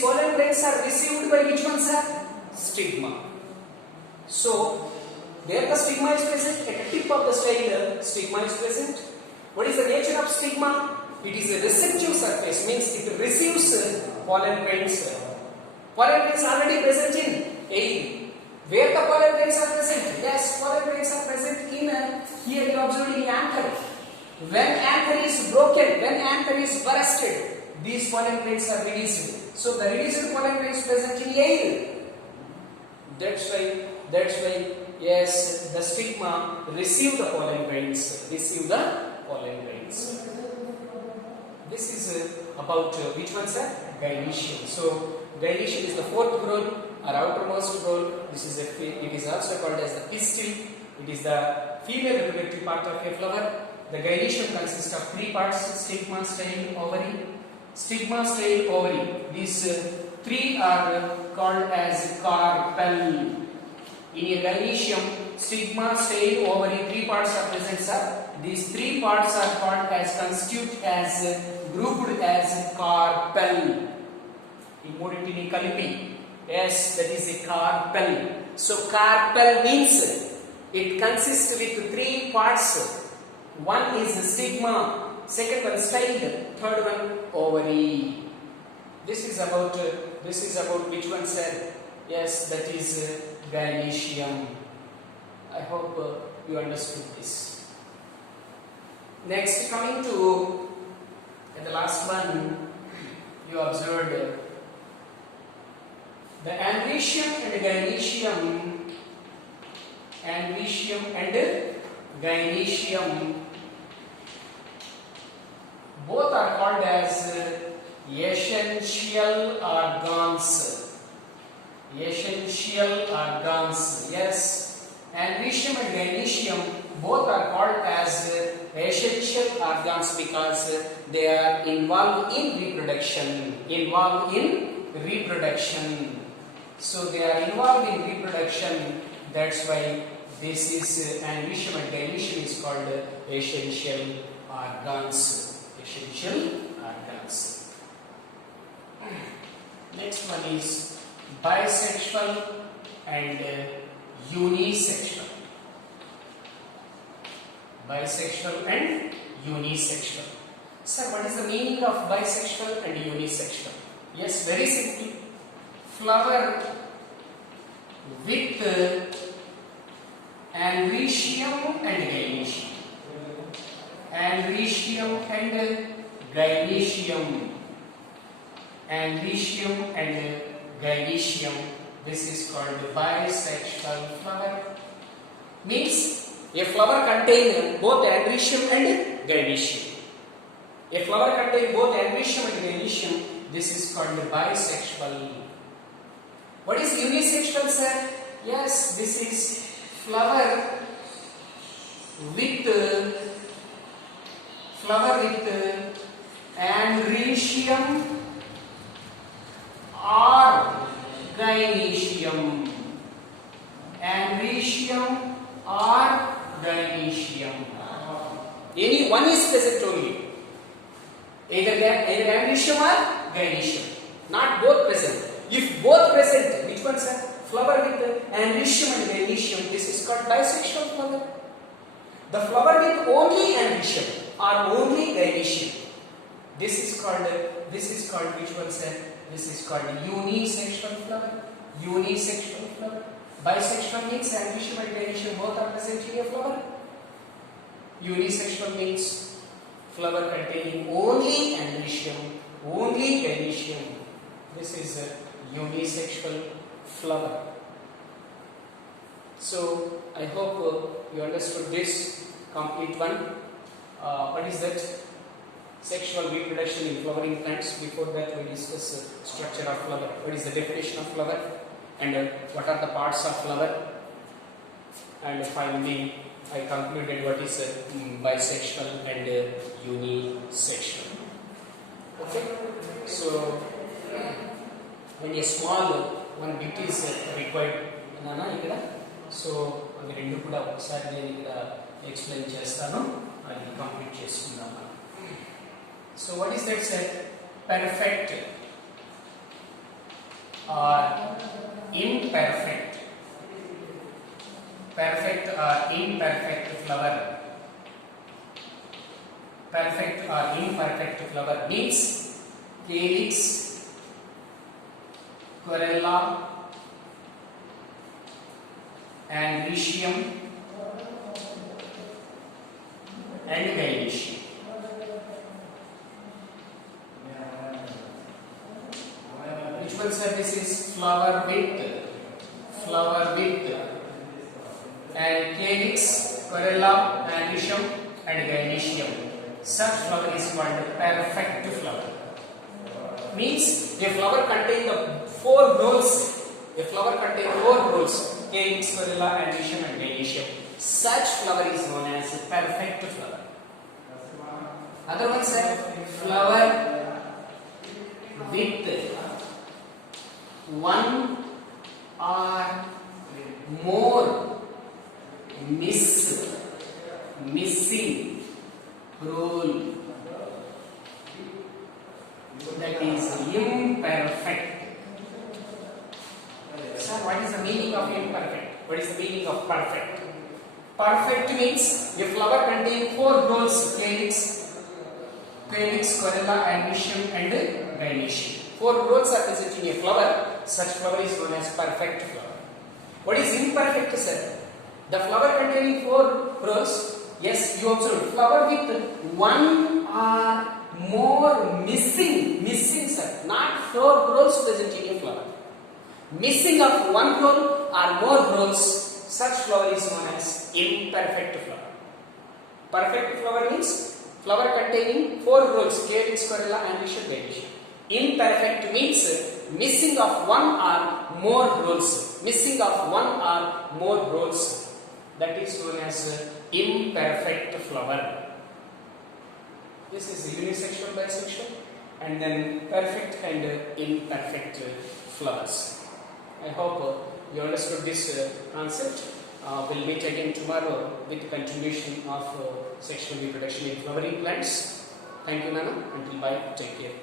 these pollen grains are received by which one, sir? Stigma. So where the stigma is present, at the tip of the style, stigma is present. What is the nature of stigma? It is a receptive surface, means it receives pollen grains. Pollen grains are already present in air. Where the pollen grains are present? Yes, pollen grains are present in here you observed in anther. When anther is broken, when anther is bursted, these pollen grains are released. So the released pollen grains present in air. That's why, yes, the stigma receive the pollen grains. Receive the pollen grains. This is about which one, sir? Gynoecium. So gynoecium is the fourth whorl or outermost whorl. It is also called as the pistil. It is the female reproductive part of a flower. The gynoecium consists of three parts: stigma, style, ovary. Stigma, style, ovary. These three are called as carpel. In a gynoecium, stigma, style, ovary, three parts are present, sir. These three parts are called as constitute as grouped as carpel. Yes, that is a carpel. So carpel means it consists with three parts. One is the stigma, second one style, third one ovary. This is about which one, sir? Yes, that is gynoecium. I hope you understood this. Next, coming to the last one, you observed the androecium and gynoecium. Androecium and gynoecium both are called as essential organs. Essential organs. Yes, androecium and gynoecium both are called as essential organs because they are involved in reproduction. So they are involved in reproduction. That's why this is androecium and gynoecium is called essential organs. Next one is bisexual and unisexual. Bisexual and unisexual. Sir, what is the meaning of bisexual and unisexual? Yes, very simply. Flower with androecium and gynoecium. Androecium and gynoecium. Androecium and gynoecium. This is called bisexual flower. Means a flower contains both androecium and gynoecium. A flower contains both androecium and gynoecium. This is called bisexual. What is unisexual, sir? Yes, this is flower with androecium or gynoecium. Androecium or gynoecium. Any one is present only. Either androecium or gynoecium. Not both present. If both present, which one, sir? Flower with androecium and gynoecium. This is called bisexual flower. The flower with only androecium or only gynoecium. This is called which one, sir? This is called unisexual flower. Unisexual flower. Bisexual means androecium and gynoecium both are present in a flower. Unisexual means flower containing only androecium, only gynoecium. This is a unisexual flower. So I hope you understood this complete one. What is that? Sexual reproduction in flowering plants. Before that we discuss structure of flower. What is the definition of flower? And what are the parts of flower? And finally I concluded what is bisexual and unisexual. Okay. So when a small one bit is required, so అవి రెండు కూడా ఒకసారి నేను ఇక్కడ explain చేస్తాను, అది complete చేసుకుందాం. So what is that, sir? Perfect or imperfect. Perfect or imperfect flower. Perfect or imperfect flower means calyx, corolla, androecium and gynoecium. Which one, sir? This is flower with and calyx, corolla, androecium and gynoecium. Such flower is called perfect flower. Means a flower contains the four roles. A flower contains four roles: calyx, corolla, androecium and gynoecium. Such flower is known as perfect flower. Other one, sir, flower with one or more missing role, that is imperfect. So what is the meaning of imperfect? What is the meaning of perfect? Perfect means a flower contains four roles: calyx, corolla, androecium and gynoecium. Four roles are present in a flower. Such flower is known as perfect flower. What is imperfect, sir? The flower containing four rows. Yes, you observe flower with one or more missing, sir, not four rows present in a flower. Missing of one row or more rows. Such flower is known as imperfect flower. Perfect flower means flower containing four rows: calyx, corolla, androecium, gynoecium. Imperfect means missing of one or more rows. Missing of one or more rows. That is known as imperfect flower. This is unisexual, bisexual, and then perfect and imperfect flowers. I hope you understood this concept. We'll meet again tomorrow with continuation of sexual reproduction in flowering plants. Thank you, Nana. Until bye. Take care.